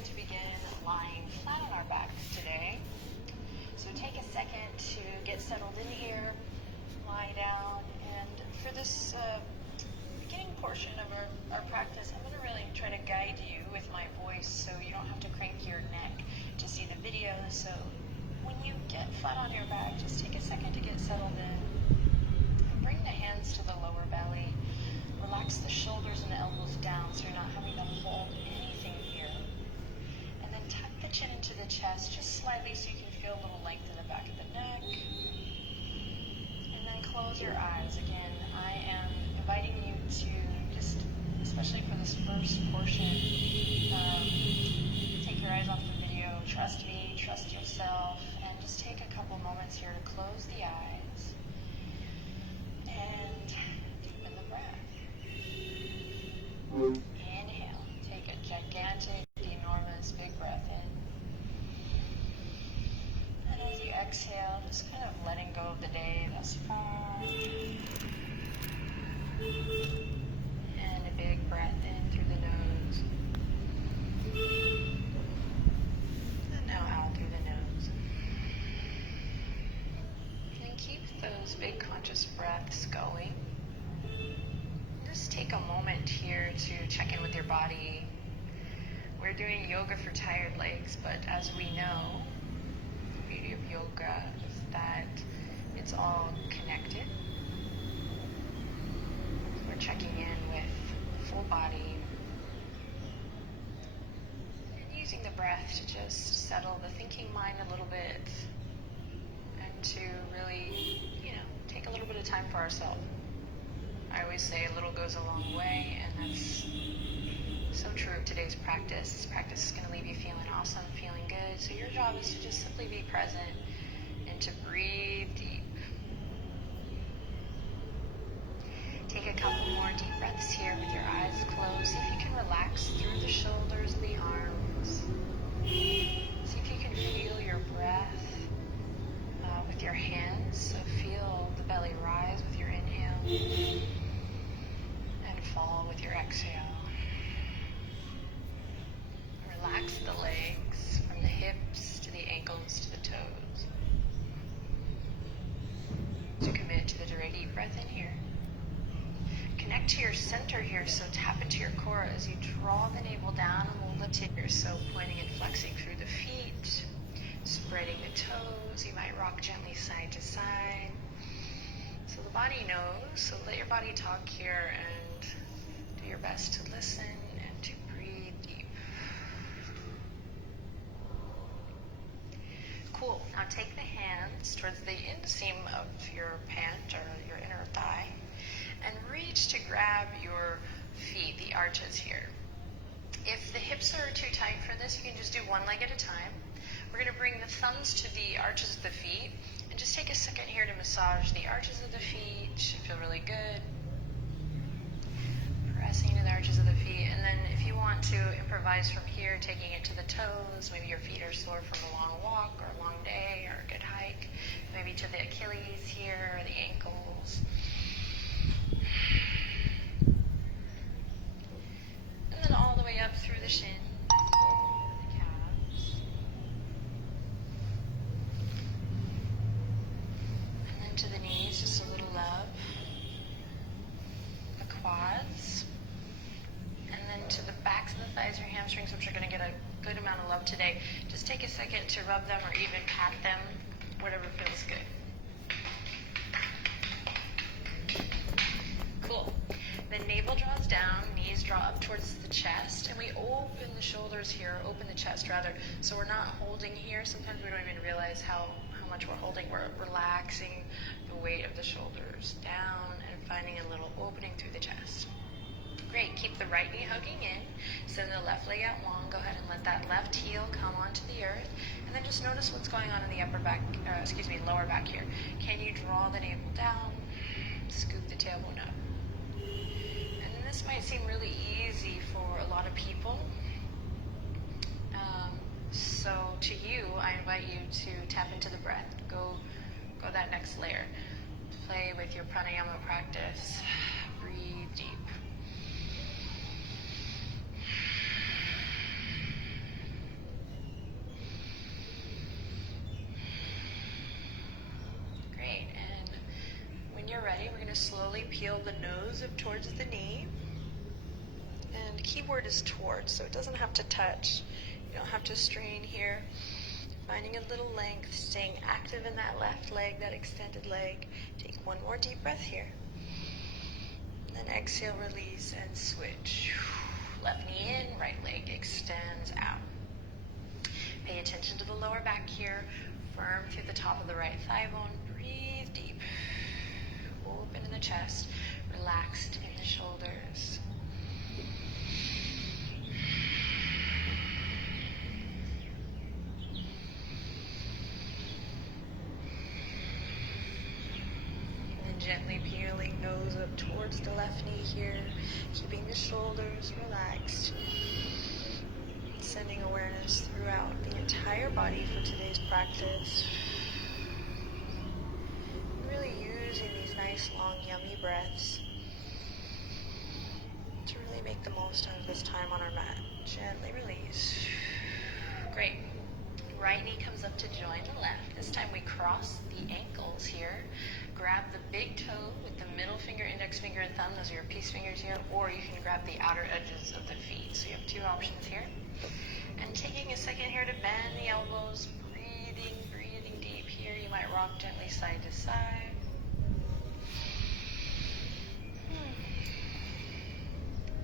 going to begin lying flat on our backs today. So take a second to get settled in here, lie down, and for this beginning portion of our practice, I'm going to really try to guide you with my voice so you don't have to crank your neck to see the video. So when you get flat on your back, just take a second to get settled in. And bring the hands to the lower belly. Relax the shoulders and the elbows down so you're not having to hold anything here. And then tuck the chin into the chest just slightly so you can feel a little length in the back of the neck. And then close your eyes. Again, I am inviting you to just, especially for this first portion, take your eyes off the video, trust me, trust yourself, and just take a couple moments here to close the eyes and deepen the breath. Inhale, take a gigantic, enormous, big breath in. And as you exhale, just kind of letting go of the day thus far. And a big breath in through the nose. And now out through the nose. And keep those big conscious breaths going. Just take a moment here to check in with your body. We're doing yoga for tired legs, but as we know, the beauty of yoga is that it's all connected. We're checking in with full body and using the breath to just settle the thinking mind a little bit and to really, take a little bit of time for ourselves. I always say a little goes a long way, and that's so true of today's practice. This practice is going to leave you feeling awesome, feeling good. So your job is to just simply be present and to breathe deep. Take a couple more deep breaths here with your eyes closed. See if you can relax through the shoulders and the arms. See if you can feel your breath with your hands. So feel the belly rise with your inhale and fall with your exhale. Relax the legs from the hips to the ankles to the toes. So commit to the very deep breath in here. Connect to your center here, so tap into your core as you draw the navel down and lift it here. So pointing and flexing through the feet, spreading the toes. You might rock gently side to side. So the body knows, so let your body talk here and do your best to listen and to breathe deep. Cool. Now take the hands towards the inseam of your pant or your inner thigh and reach to grab your feet, the arches here. If the hips are too tight for this, you can just do one leg at a time. We're going to bring the thumbs to the arches of the feet and just take a second here to massage the arches of the feet. Should feel really good. Pressing into the arches of the feet, and then if you want to improvise from here, taking it to the toes. Maybe your feet are sore from a long walk or a long day or a good hike. Maybe to the Achilles here or the ankles. And then all the way up through the shin, the calves. And then to the knees, just a little love. The quads. And then to the backs of the thighs, your hamstrings, which are going to get a good amount of love today. Just take a second to rub them or even pat them, whatever feels good. Cool. The navel draws down, knees draw up towards the chest, and we open the shoulders here, open the chest rather, so we're not holding here. Sometimes we don't even realize how much we're holding. We're relaxing the weight of the shoulders down and finding a little opening through the chest. Great. Keep the right knee hugging in. Send the left leg out long. Go ahead and let that left heel come onto the earth. And then just notice what's going on in the lower back here. Can you draw the navel down? Scoop the tailbone up. And this might seem really easy for a lot of people. So to you, I invite you to tap into the breath. Go that next layer. Play with your pranayama practice. Breathe deep. nose up towards the knee. And keyword is towards, so it doesn't have to touch. You don't have to strain here. Finding a little length, staying active in that left leg, that extended leg. Take one more deep breath here. And then exhale, release, and switch. Left knee in, right leg extends out. Pay attention to the lower back here. Firm through the top of the right thigh bone. Breathe deep. Open in the chest. Relaxed in the shoulders. Gently peeling nose up towards the left knee here, keeping the shoulders relaxed. Sending awareness throughout the entire body for today's practice. Really using these nice, long, yummy breaths to really make the most out of this time on our mat. Gently release. Great. Right knee comes up to join the left. This time we cross the ankles here. Grab the big toe with the middle finger, index finger, and thumb. Those are your peace fingers here. Or you can grab the outer edges of the feet. So you have two options here. And taking a second here to bend the elbows. Breathing deep here. You might rock gently side to side.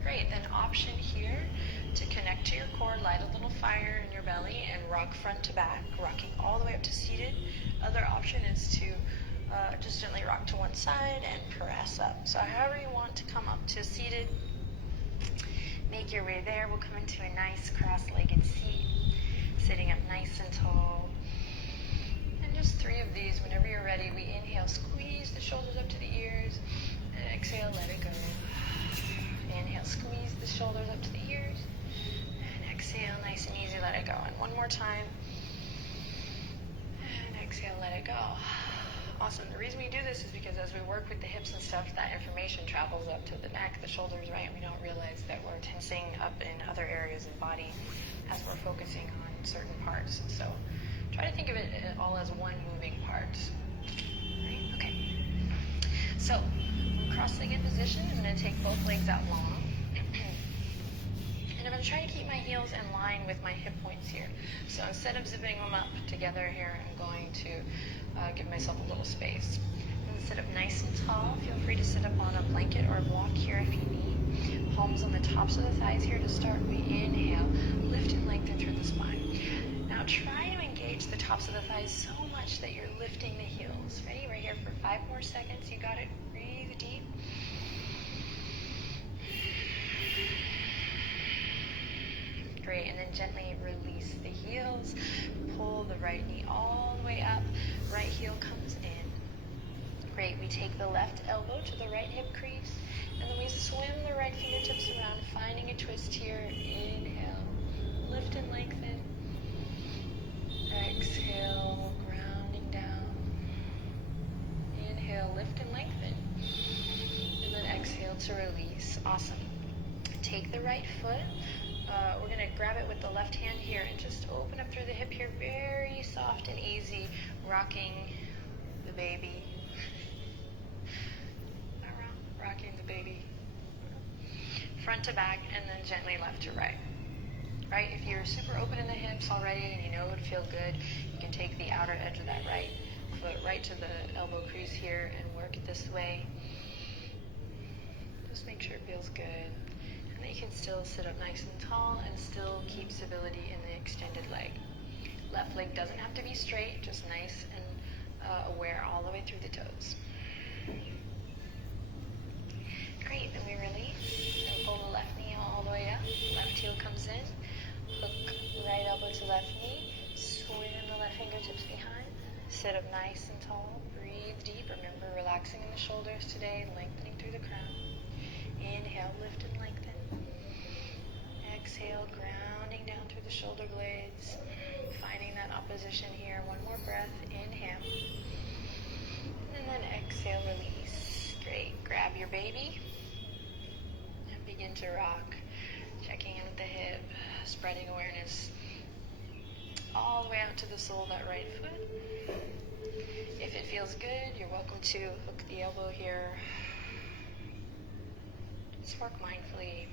Great. Then option here to connect to your core, light a little fire in your belly, and rock front to back, rocking all the way up to seated. Other option is to just gently rock to one side and press up. So however you want to come up to seated, make your way there. We'll come into a nice cross-legged seat, sitting up nice and tall. And just 3 of these. Whenever you're ready, we inhale, squeeze the shoulders up to the ears, and exhale, let it go. Inhale, squeeze the shoulders up to the ears, and exhale, nice and easy, let it go. And one more time, and exhale, let it go. Awesome. The reason we do this is because as we work with the hips and stuff, that information travels up to the neck, the shoulders, right? And we don't realize that we're tensing up in other areas of the body as we're focusing on certain parts. So try to think of it all as one moving part. Right? Okay. So, cross-legged position. I'm going to take both legs out long. And I'm going to try to keep my heels in line with my hip points here. So instead of zipping them up together here, I'm going to give myself a little space. And sit up nice and tall. Feel free to sit up on a blanket or a block here if you need. Palms on the tops of the thighs here to start. We inhale, lift and lengthen through the spine. Now try to engage the tops of the thighs so much that you're lifting the heels. Ready? Right here for 5 more seconds. You got it. Breathe deep. Great, and then gently release the heels. Pull the right knee all the way up. Right heel comes in. Great, we take the left elbow to the right hip crease, and then we swim the right fingertips around, finding a twist here. Inhale, lift and lengthen. Exhale, grounding down. Inhale, lift and lengthen. And then exhale to release. Awesome. Take the right foot. We're going to grab it with the left hand here and just open up through the hip here. Very soft and easy. Rocking the baby. Rocking the baby. Front to back and then gently left to right. Right? If you're super open in the hips already and you know it would feel good, you can take the outer edge of that right foot right to the elbow crease here and work it this way. Just make sure it feels good. And then you can still sit up nice and tall and still keep stability in the extended leg. Left leg doesn't have to be straight, just nice and aware all the way through the toes. Great, then we release and pull the left knee all the way up. Left heel comes in. Hook right elbow to left knee. Swim the left fingertips behind. Sit up nice and tall. Breathe deep. Remember, relaxing in the shoulders today, lengthening through the crown. Inhale, lift and lengthen. Exhale, grounding down through the shoulder blades. Finding that opposition here. One more breath. Inhale. And then exhale, release. Great. Grab your baby and begin to rock. Checking in with the hip. Spreading awareness all the way out to the sole of that right foot. If it feels good, you're welcome to hook the elbow here. Let's work mindfully.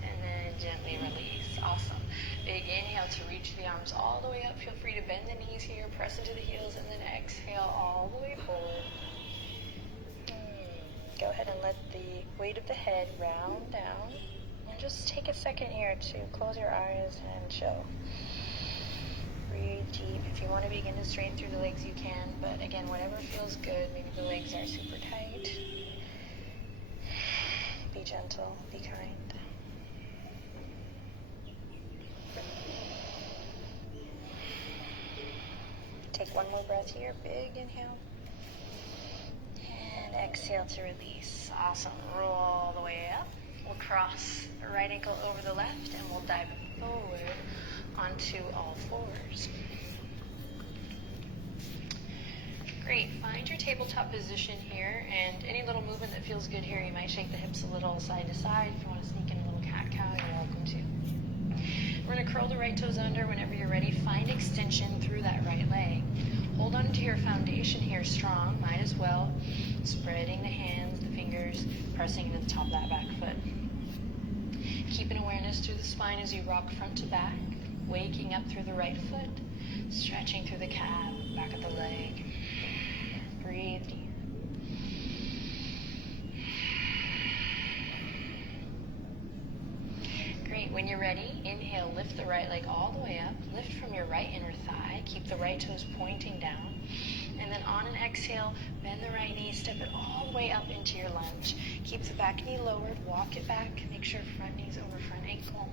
And then gently release. Awesome. Big inhale to reach the arms all the way up. Feel free to bend the knees here, press into the heels, and then exhale all the way forward. Go ahead and let the weight of the head round down. And just take a second here to close your eyes and chill. Breathe deep. If you want to begin to straighten through the legs, you can. But again, whatever feels good. Maybe the legs are super tight. Be gentle. Be kind. Take one more breath here. Big inhale. And exhale to release. Awesome. Roll all the way up. We'll cross the right ankle over the left and we'll dive forward onto all fours. Great. Find your tabletop position here, and any little movement that feels good here, you might shake the hips a little side to side. If you want to sneak in a little cat-cow, you're welcome to. We're going to curl the right toes under. Whenever you're ready, find extension through that right leg. Hold on to your foundation here strong, might as well. Spreading the hands, the fingers, pressing into the top of that back foot. Keep an awareness through the spine as you rock front to back, waking up through the right foot, stretching through the calf, back of the leg. Breathe deep. Great. When you're ready, inhale, lift the right leg all the way up. Lift from your right inner thigh. Keep the right toes pointing down. And then on an exhale, bend the right knee, step it all the way up into your lunge. Keep the back knee lowered, walk it back. Make sure front knee's over front ankle.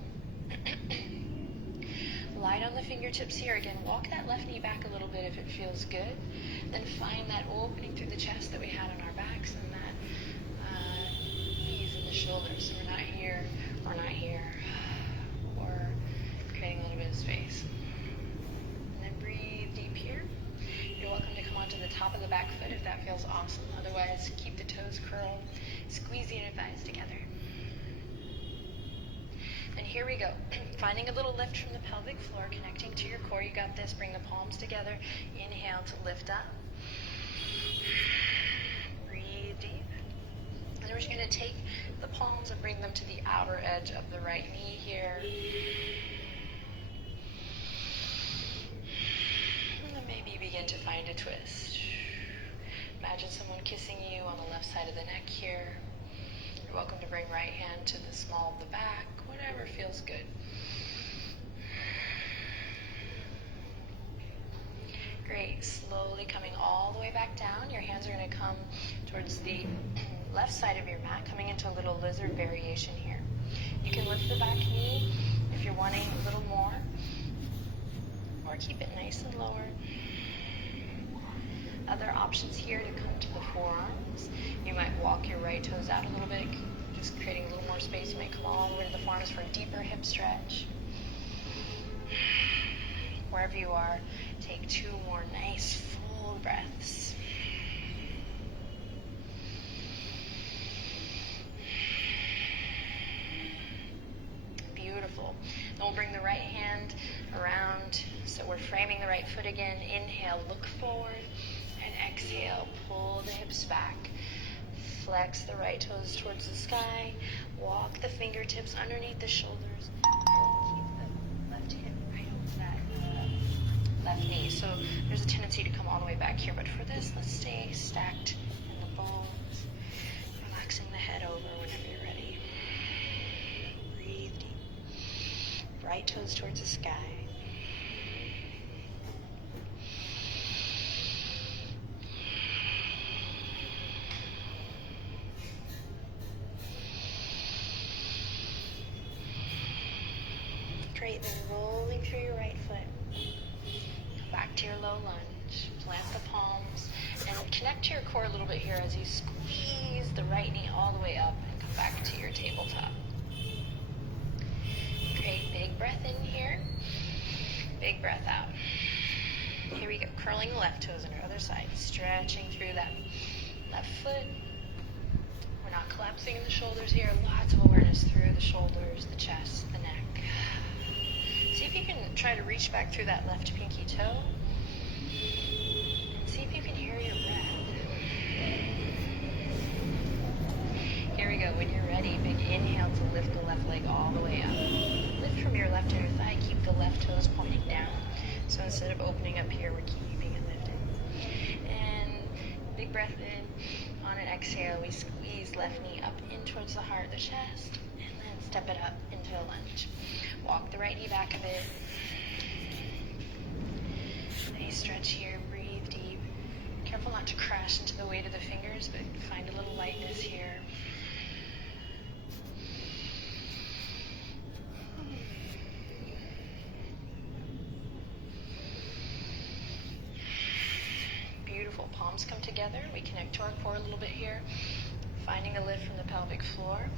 Light on the fingertips here. Again, walk that left knee back a little bit if it feels good. Then find that opening through the chest that we had on our backs and that ease in the shoulders. So we're not here, we're not here. Or creating a little bit of space. And then breathe deep here. You're welcome to come onto the top of the back foot if that feels awesome. Otherwise, keep the toes curled. Squeeze the inner thighs together. And here we go. Finding a little lift from the pelvic floor, connecting to your core. You got this. Bring the palms together. Inhale to lift up. Breathe deep. And then we're just going to take the palms and bring them to the outer edge of the right knee here. And then maybe begin to find a twist. Imagine someone kissing you on the left side of the neck here. You're welcome to bring right hand to the small of the back, whatever feels good. Great. Slowly coming all the way back down. Your hands are going to come towards the left side of your mat, coming into a little lizard variation here. You can lift the back knee if you're wanting a little more, or keep it nice and lowered. Other options here to come to the forearms. You might walk your right toes out a little bit, just creating a little more space. You might come all the way to the forearms for a deeper hip stretch. Wherever you are, take 2 more nice full breaths. Beautiful. Then we'll bring the right hand around, so we're framing the right foot again. Inhale, look forward, and exhale, pull the hips back. Flex the right toes towards the sky. Walk the fingertips underneath the shoulders. Keep the left hip right over that left knee. So there's a tendency to come all the way back here, but for this, let's stay stacked in the bones. Relaxing the head over whenever you're ready. Breathe deep. Right toes towards the sky. Great, then rolling through your right foot. Come back to your low lunge. Plant the palms and connect to your core a little bit here as you squeeze the right knee all the way up and come back to your tabletop. Great, big breath in here. Big breath out. Here we go, curling the left toes on your other side. Stretching through that left foot. We're not collapsing in the shoulders here. Lots of awareness through the shoulders, the chest, the neck. See if you can try to reach back through that left pinky toe. And see if you can hear your breath. Here we go. When you're ready, big inhale to lift the left leg all the way up. Lift from your left inner thigh. Keep the left toes pointing down. So instead of opening up here, we're keeping it lifted. And big breath in. On an exhale, we squeeze left knee up in towards the heart of the chest. And then step it up into a lunge. Walk the right knee back a bit. Nice stretch here. Breathe deep. Careful not to crash into the weight of the fingers, but find a little lightness here. Beautiful. Palms come together. We connect to our core a little bit here. Finding a lift from the pelvic floor.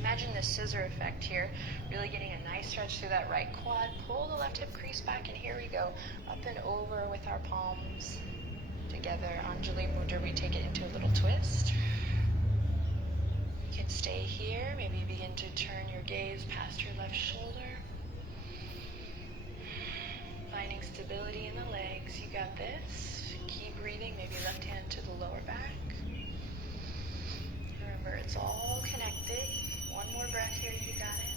Imagine this scissor effect here, really getting a nice stretch through that right quad. Pull the left hip crease back, and here we go. Up and over with our palms together. Anjali Mudra, we take it into a little twist. You can stay here. Maybe begin to turn your gaze past your left shoulder. Finding stability in the legs. You got this. Keep breathing. Maybe left hand to the lower back. Remember, it's all connected. One more breath here, you got it.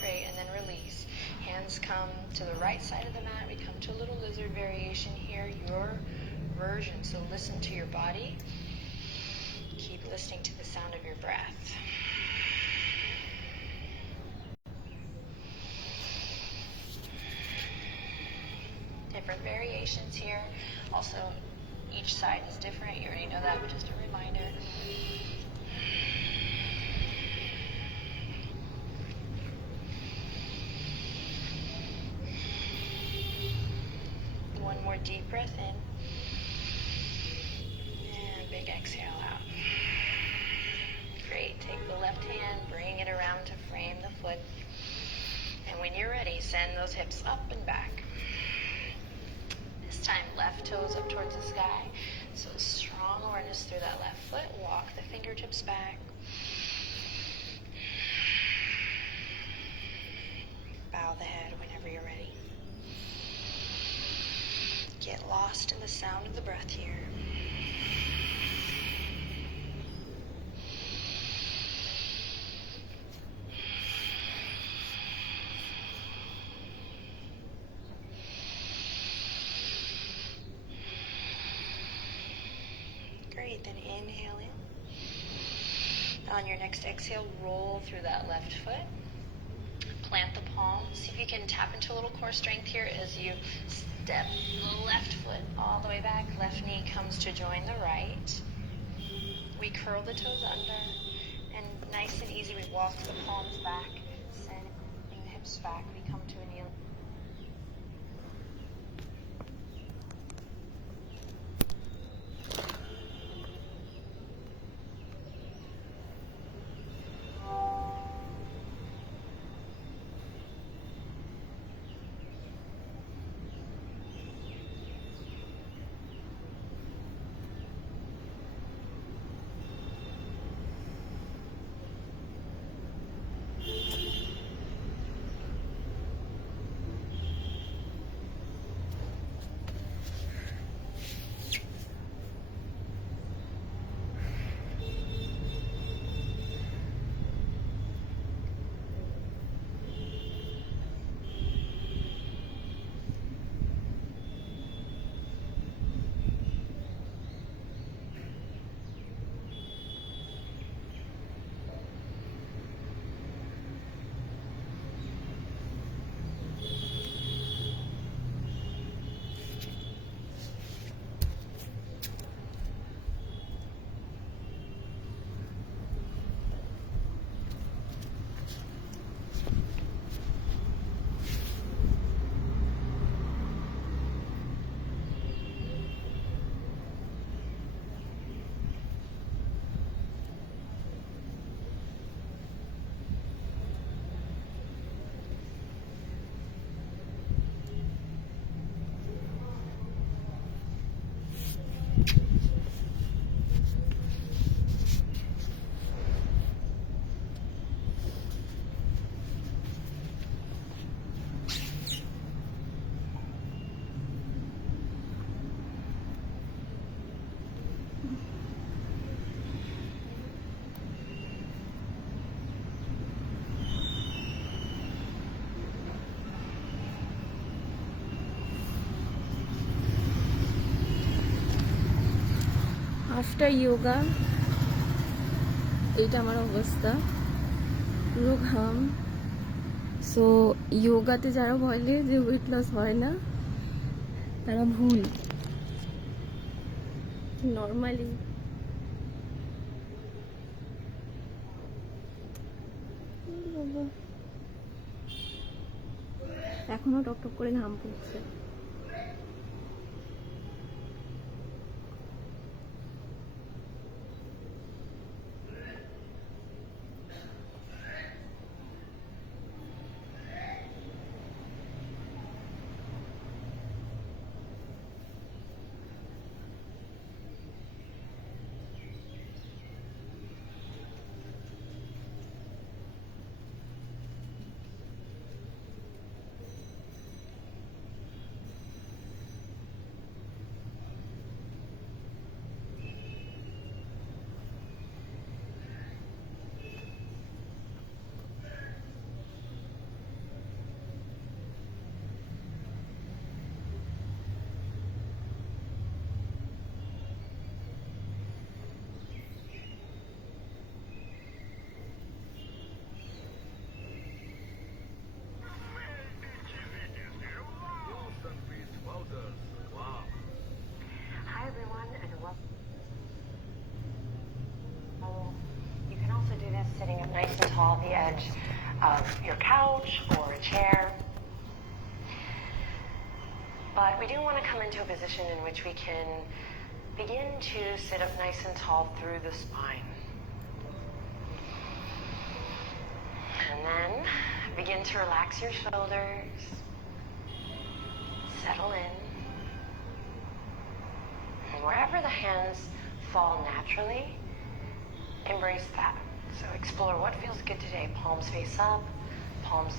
Great, and then release. Hands come to the right side of the mat. We come to a little lizard variation here, your version. So listen to your body. Keep listening to the sound of your breath. Different variations here. Also, each side is different. You already know that, but just a reminder. One more deep breath in. And big exhale out. Great. Take the left hand, bring it around to frame the foot. And when you're ready, send those hips up and back. This time, left toes up towards the sky. So strong awareness through that left foot. Walk the fingertips back. Bow the head whenever you're ready. Get lost in the sound of the breath here. Great, then inhale in. On your next exhale, roll through that left foot. Plant the palms. See if you can tap into a little core strength here as you step the left foot all the way back. Left knee comes to join the right. We curl the toes under. And nice and easy, we walk the palms back. Sending the hips back. We come to a kneel. After yoga এইটা আমার অবস্থা, পুরো ঘাম। So ইয়োগাতে যারা বলে যে weight loss হয় না, তারা ভুল। নর্মালি এখনো টকটক করে ঘাম পড়ছে। Hi everyone, and welcome. You can also do this sitting up nice and tall at the edge of your couch or a chair. But we do want to come into a position in which we can begin to sit up nice and tall through the spine. And then begin to relax your shoulders, settle in. And wherever the hands fall naturally, embrace that. So explore what feels good today. Palms face up, palms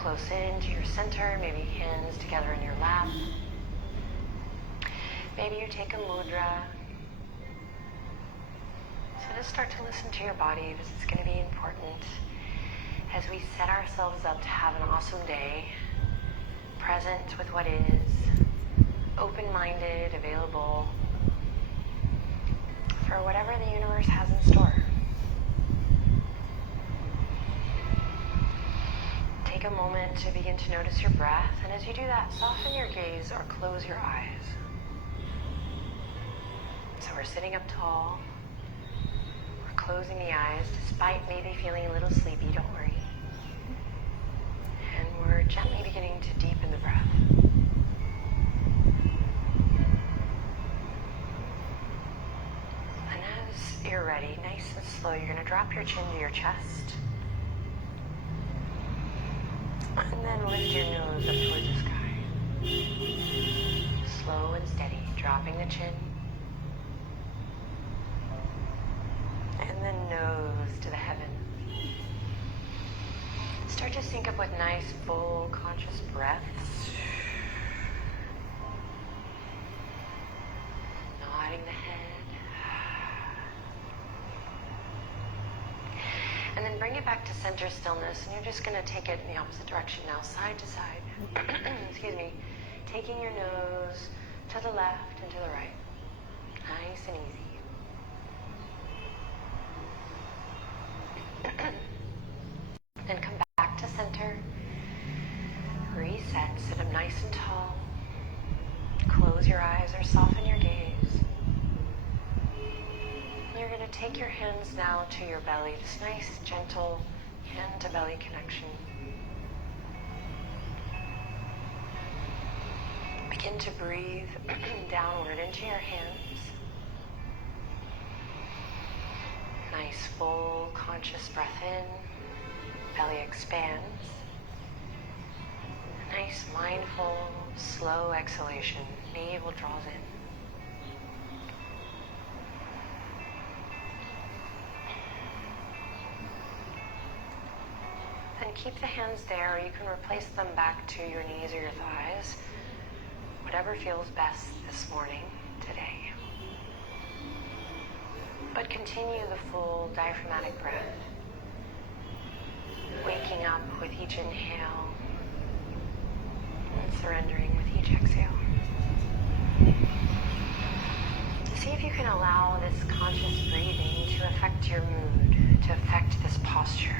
close in to your center, maybe hands together in your lap. Maybe you take a mudra. So just start to listen to your body. This is going to be important as we set ourselves up to have an awesome day, present with what is, open-minded, available for whatever the universe has in store. Take a moment to begin to notice your breath, and as you do that, soften your gaze or close your eyes. So we're sitting up tall, we're closing the eyes despite maybe feeling a little sleepy, don't worry. And we're gently beginning to deepen the breath. You're ready, nice and slow, you're going to drop your chin to your chest. And then lift your nose up towards the sky. Slow and steady, dropping the chin. And then nose to the heaven. Start to sync up with nice, full, conscious breaths. Nodding the head. And then bring it back to center stillness, and you're just going to take it in the opposite direction now, side to side. Excuse me. Taking your nose to the left and to the right. Nice and easy. Then come back to center. Reset, sit up nice and tall. Close your eyes or soften your gaze. You're going to take your hands now to your belly, just nice, gentle hand-to-belly connection. Begin to breathe downward into your hands. Nice, full, conscious breath in. Belly expands. Nice, mindful, slow exhalation. Navel draws in. Keep the hands there, or you can replace them back to your knees or your thighs. Whatever feels best this morning, today. But continue the full diaphragmatic breath. Waking up with each inhale and surrendering with each exhale. see if you can allow this conscious breathing to affect your mood, to affect this posture.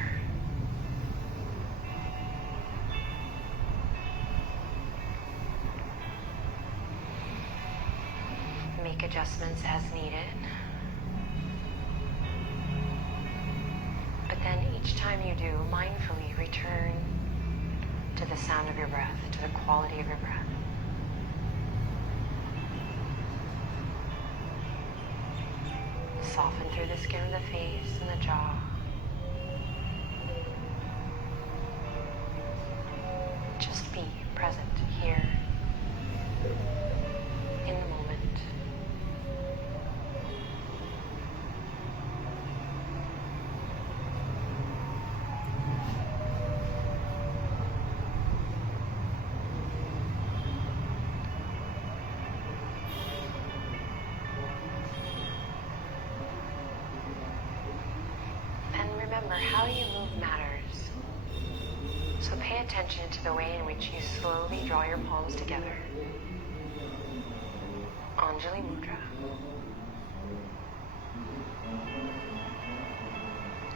Make adjustments as needed. But then each time you do, mindfully return to the sound of your breath, to the quality of your breath. Soften through the skin of the face and the jaw. Just be present here in the moment. Remember, how you move matters. So pay attention to the way in which you slowly draw your palms together. Anjali Mudra.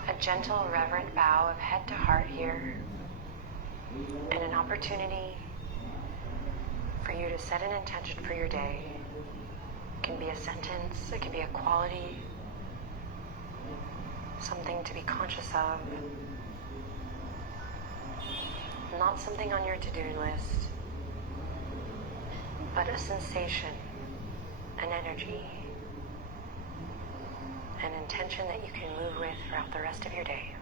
A gentle, reverent bow of head to heart here. And an opportunity for you to set an intention for your day. It can be a sentence, it can be a quality, something to be conscious of, not something on your to-do list, but a sensation, an energy, an intention that you can move with throughout the rest of your day.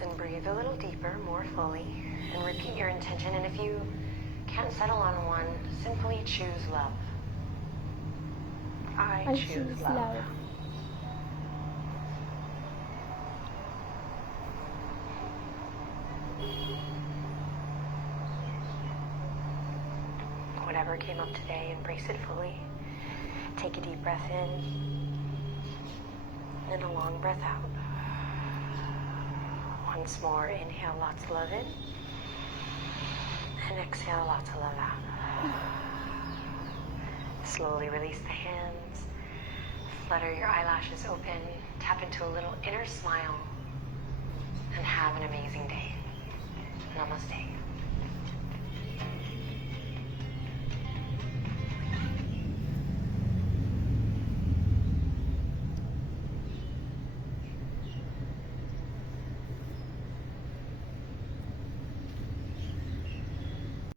Then breathe a little deeper, more fully, and repeat your intention. And if you can't settle on one, simply choose love. I choose love. Whatever came up today, embrace it fully. Take a deep breath in and a long breath out. Once more, inhale lots of love in, and exhale lots of love out. Slowly release the hands, flutter your eyelashes open, tap into a little inner smile, and have an amazing day. Namaste.